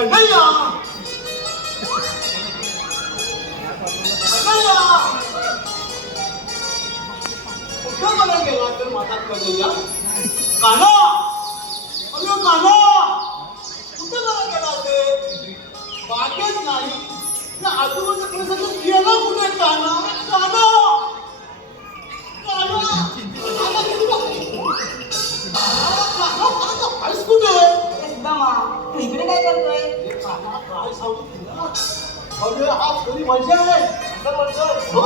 कन्हैया कन्हैया कुठं मला गेला तर माझा कन्हैया काना अरे काना कुठं मला गेला ते बागेत नाही ना आजूबाजूला कोणी सगळं गेला कुठे काना काना काना काना कुठे तू इकडे काय करतोय? हे काय सांगू हा थोडी मजा आहे. असं बोलतोय हो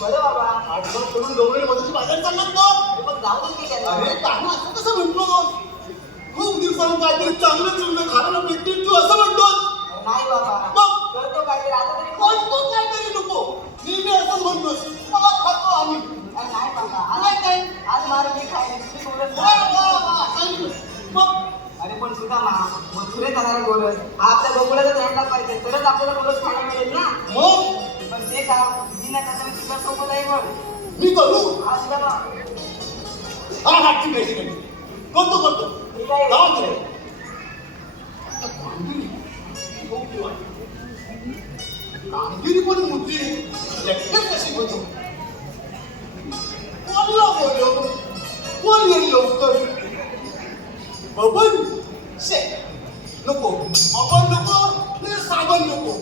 बरं बाबा. आठवण करून गवळी मधून मग? जाऊ दे की अरे असं कसं म्हणतो खूप दिवसांनी काहीतरी चांगलं चुंगलं खायला भेटतील तू असं म्हणतो? नाही बाबा. करतो काहीतरी आता तरी पण कर. तू काय तरी नको. मी असंच म्हणतोस मला खातो आम्ही. अरे नाही बाबा. आज काय? आज मारून मी खायला सांगितलं. मग? पण सुदामा मथुरे जाणारा गोरस हा आपल्या गोकुळातच राहिला पाहिजे. तरच आपल्याला गोरस खायला मिळेल ना. मग? पण ते काम जिना करता मी तुझ्या सोबत आहे बघ मी करू? हा सुदामा हा हातची पेशी नाही करतो करतो. ठीक आहे जाऊ दे. आता कामगिरी खूप वाटते. कामगिरी पण मोठी एकटेच कशी होतो कोणला बोललो कोण येईल लवकर? बबन? शे नको. आपण नको आणि साबण नको.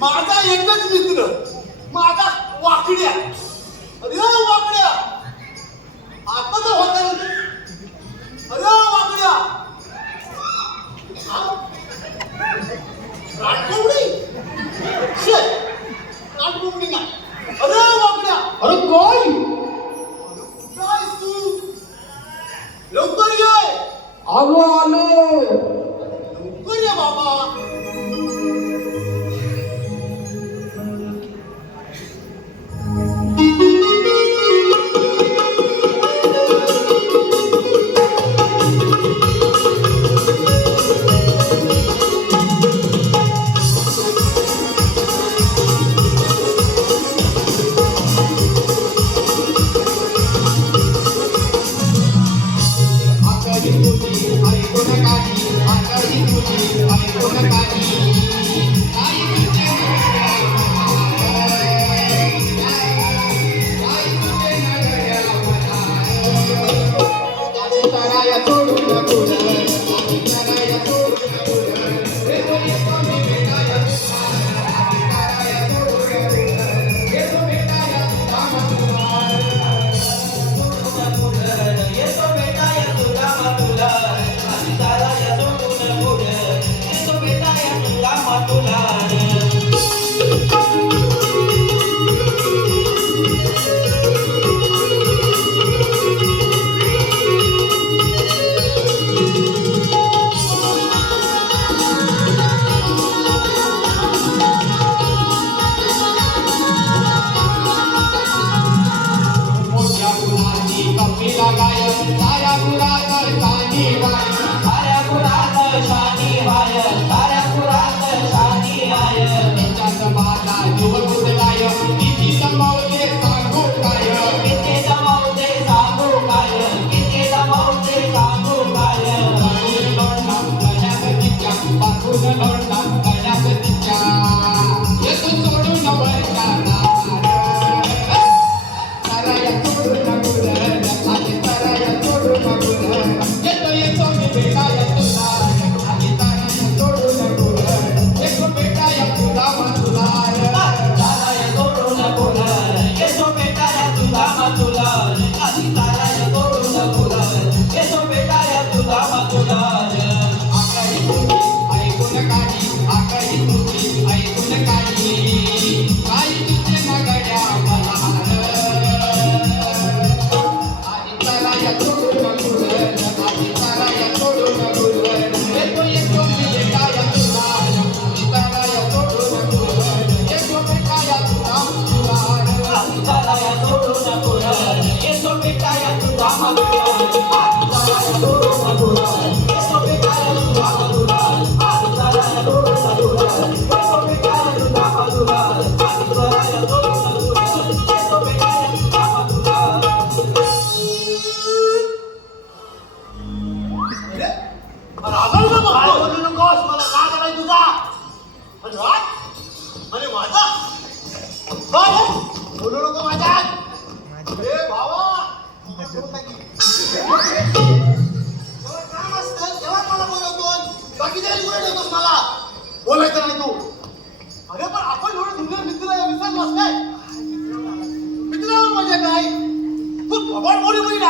माझा एकच मित्र. माझा वाकड्या. अरे वाकड्या. आता तर होता अरे वाकड्या. रानकोंबडी शे. रानकोंबडी ना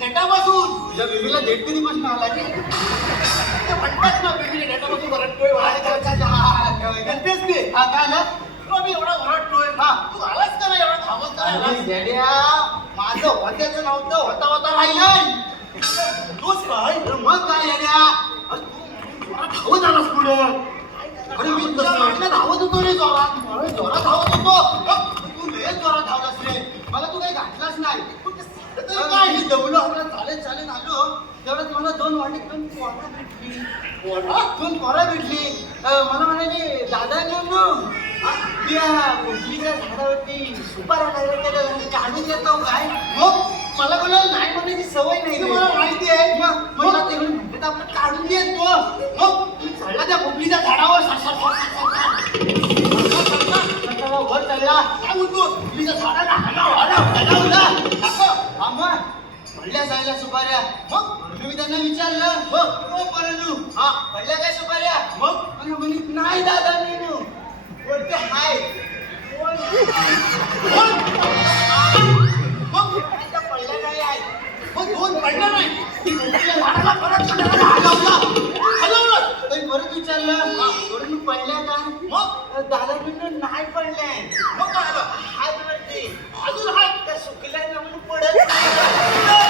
घटापासून. तुझ्या बेबीला डेट कधी पासून आला रे ते म्हणतात ना बेबीच्या घटापासून वरटतोय वरटतोय तेच ते हा काय ना मी एवढा वरटतोय हा तू आलास का नाही एवढा थांबत का नाही येड्या माझं होत्याचं नव्हतं होता होता राहिलं तूच काय मग काय अरे तू धावत आलास पुढं. अरे मी मागनं धावत होतो रे जोरात. जोरात धावत होतो. तू लय जोरात धावलास रे. मला तू काही घातलाच नाही. आपलं चालत चालत आलो तेवढ्यात मला दोन वाटीतून पोरा भेटली दोन पोरा भेटली मला म्हणाले दादा नेऊन त्या मुसलीच्या झाडावरती सुपारा लागला काढून देतो काय मग मला बोलायला नाही म्हणायची सवय नाही मला माहिती आहे मला काढून देत मग तुम्ही चढला त्या मुसलीच्या झाडावर वर चढला काय म्हणतो झाडाला पडल्या जायला सुपाऱ्या. मग? म्हणून मी त्यांना विचारलं? मग हो, हो परंतु हा पडल्या काय सुपाऱ्या? मग? मला म्हणे नाही दादा नेनू बोलते हाय? मग? पडल्या नाही आहे मग दोन पडलं नाही. परत हलवलं तरी परत विचारलं? हा पडल्या का? मग? दादा म्हणून नाही पडले मग हात वरती. अजून हात त्या सुकल्या म्हणून पडत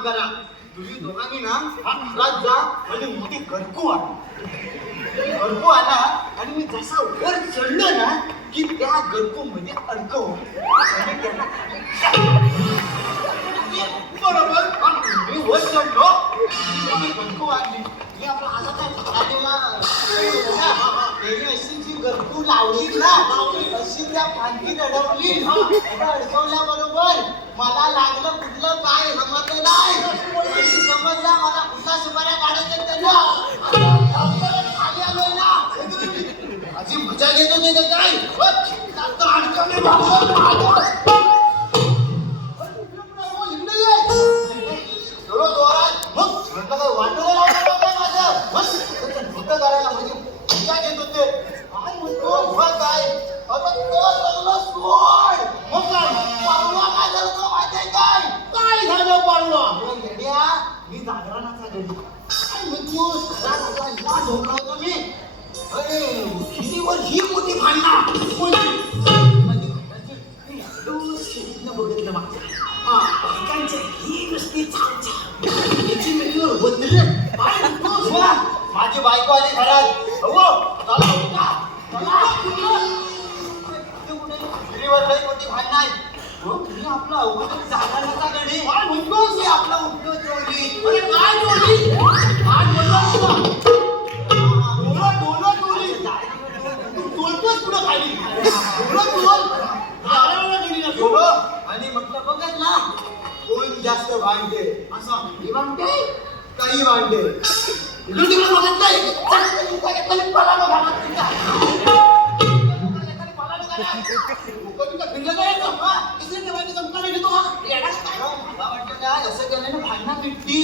काम करा तुम्ही दोघांनी ना हात जा आणि मोठी गरकू आणा. गरकू आला आणि मी जसा वर चढलो ना की त्या गरकू मध्ये अडकव. आणि त्यांना बरोबर मी वर चढलो. गरकू आणली. मी आपला हातात आलेला त्याने अशी गप्पू लावली ना अशी त्या फांदी अडकवल्या अडकवल्याबरोबर मला लागलं कुठलं काय समजलं नाही. समजला मला पुन्हा सुपाऱ्या काढायच्या त्यांना. अशी मजा घेतो ते काय? अडकवले महाराज अहो चला उठा चला स्त्रीवर लई मोठी भान नाही आपला अवघड झाला नका गणे काय म्हणतोस आपला उपयोग जोडली अरे काय तू बोलतोस पुढं खाली डोलं डोल धाराला गेली ना आणि म्हटलं बघत ना कोण जास्त भांडते असं मी काही भांडते येतं? हा? नाही घेतो हा? असं केल्याने भांडणं मिटती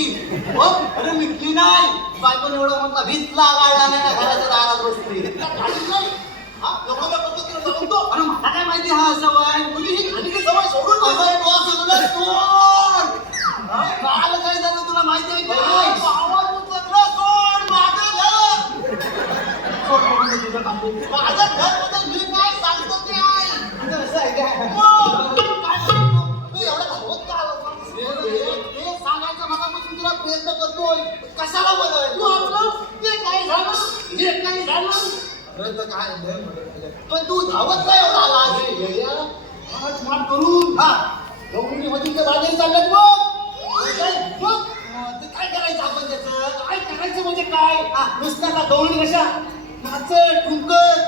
हो अरे मिटली नाही बायकोने एवढं म्हटलं भिजला गाळला नाही ना घराच्या दारात बसली नाही हा लोकांना पद्धतीने जगवतो अरे मला काय माहिती हा सवय मुली ही घाणीची सवय सोडून टाकायची. तो सगळं सोड हा? काल काय झालं तुला माहिती आहे का आवाज उचलला, सोड माझं घर सोड म्हणून तुझं काम. माझं घर म्हणजे मी काय सांगतो ते. असं आहे काय? मग, काय सांगतो? तू एवढं धावत का आलास? ते सांगायचं मगापासून तुला प्रयत्न करतोय. कशाला बोलाय तू आपलं? ते काय झालं? हे काय झालं? अरे तर काय लय मोठं झालं. पण तू धावत काय एवढा आला माट माट करून हा गौरी मध्ये राजाने चालल्यात बघ काय? मग? अं, ते काय करायचं आपण त्याचं? काय करायचं म्हणजे काय? हा, नुसतं का गवळणी कशा? नाचत ठुमकत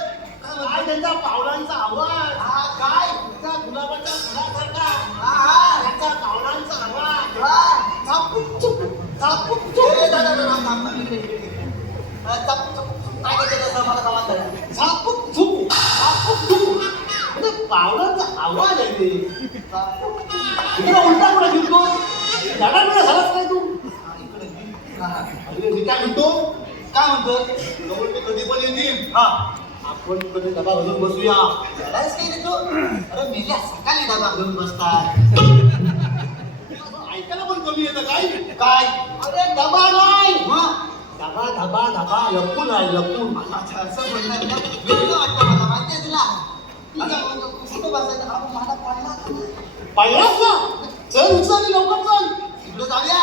काय त्यांचा पावलांचा आवाज? हा काय? त्या गुलाबाच्या फुलासारखा. हा हा त्यांचा पावलांचा आवाज. हा चापूक चुपूक चापूक. ए, दादा, दादा, थांब, थांब, इकडे, इकडे, इकडे. चापूक. काय मला गावात झालं चापूक चुपूक चापूक चुपूक म्हणजे पावलांचा आवाज आहे ते. इकडे उलटा पुढे फिरतो पुढे झालाच काय तू? मी काय म्हणतो? काय म्हणतो? जवळ ते कधी पण येतील. हा. आपण कधी डबा घालून बसूया. त्यालाच काही नाही तो. अरे मेल्या सकाळी डबा घेऊन बसतात ऐकायला पण कमी येतं काय? काय? अरे डबा नाही. मग धबा धबा धबा लपून आहे लपून. मला असं ना वेगळं वाटतं मला माहिती आहे तुला? कुठं बसायचं? आपण मला पाहिला पाहिलाच ना चल उचल लवकर चल. इकडे जाऊया.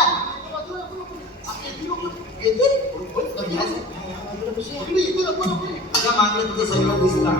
मागलं तुझं सगळं दिसतं.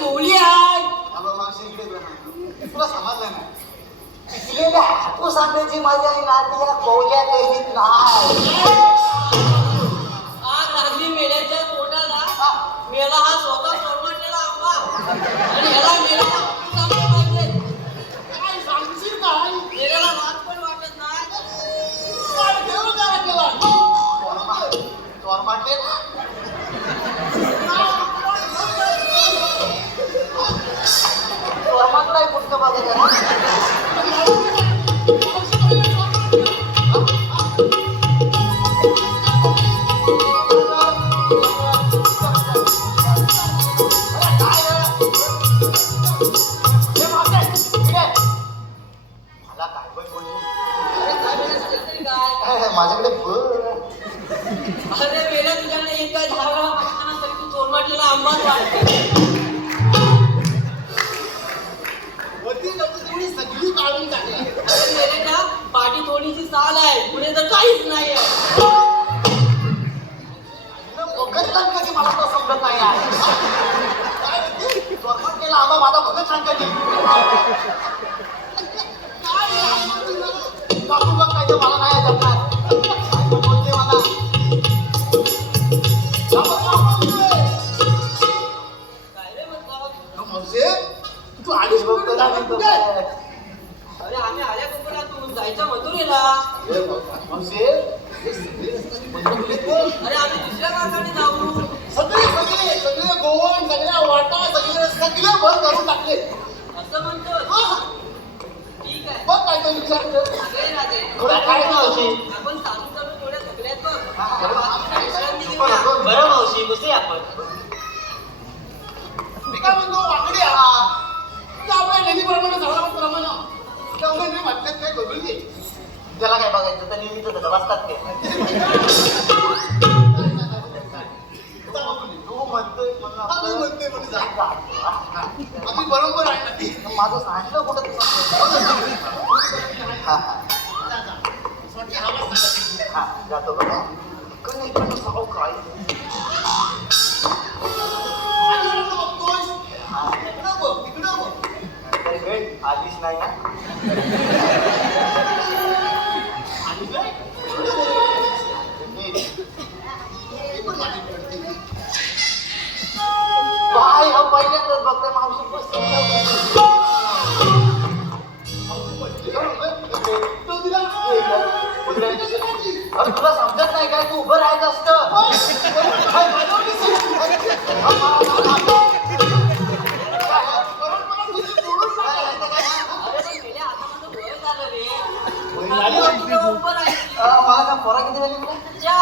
अरे ती मेला कोवली आहे तुला समजलं नाही. पिकलेल्या हापूस आंब्याची माझी आई नाती या कोवल्या देवीत नाही. लागली मेल्याच्या पोटाला मेला हा स्वतः परवडलेला आंबा. आणि ह्याला मेला हापूस आंबा पाहिजे. काय सांगशील काय? मेल्याला वाद पण वाटत नाही. काय देव काय केला चोर मारले ना ধন্যবাদ জানাচ্ছি सांगते नाही विचारतो थोडा काय मावशी बरं मावशी बसूया आपण मी काय म्हणतो वाकडी आहात तर आपल्या काय त्याला काय बघायचं? तर नेहमीच होतं बसतात ते. म्हणतोय म्हणून म्हणते म्हणजे बरोबर आहे माझं सांगितलं कुठं हा जातो बघा इकडनं इकडनं सावकाश पोरा किती झाली तुला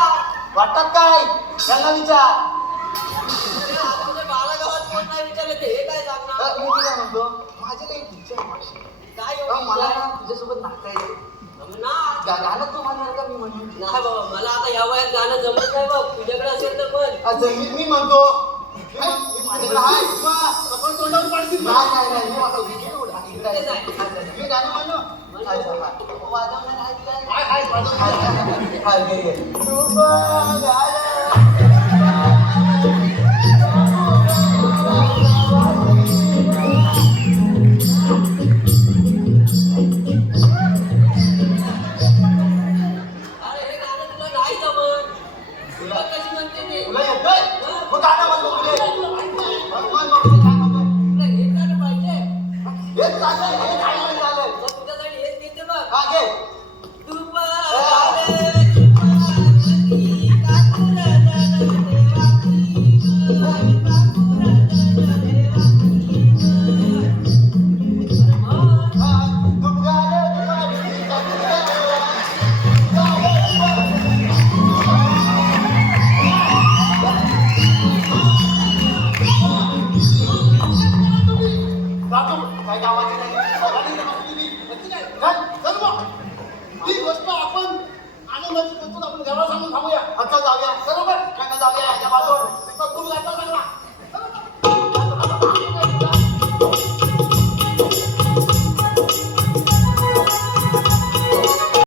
वाटतात काय? त्यांना विचार. गावात कोण नाही विचारले हे काय म्हणतो माझे काही विचार काय मला तुझ्यासोबत नाचायचं ना गाणं तू म्हणणार मी म्हणून नाही बाबा मला आता या गाणं जमत तुझ्याकडे असेल तर पण जमीन मी म्हणतो माझ्याकडे नाही नाही नाही मी गाणं म्हणलं. वाजवणार आहेत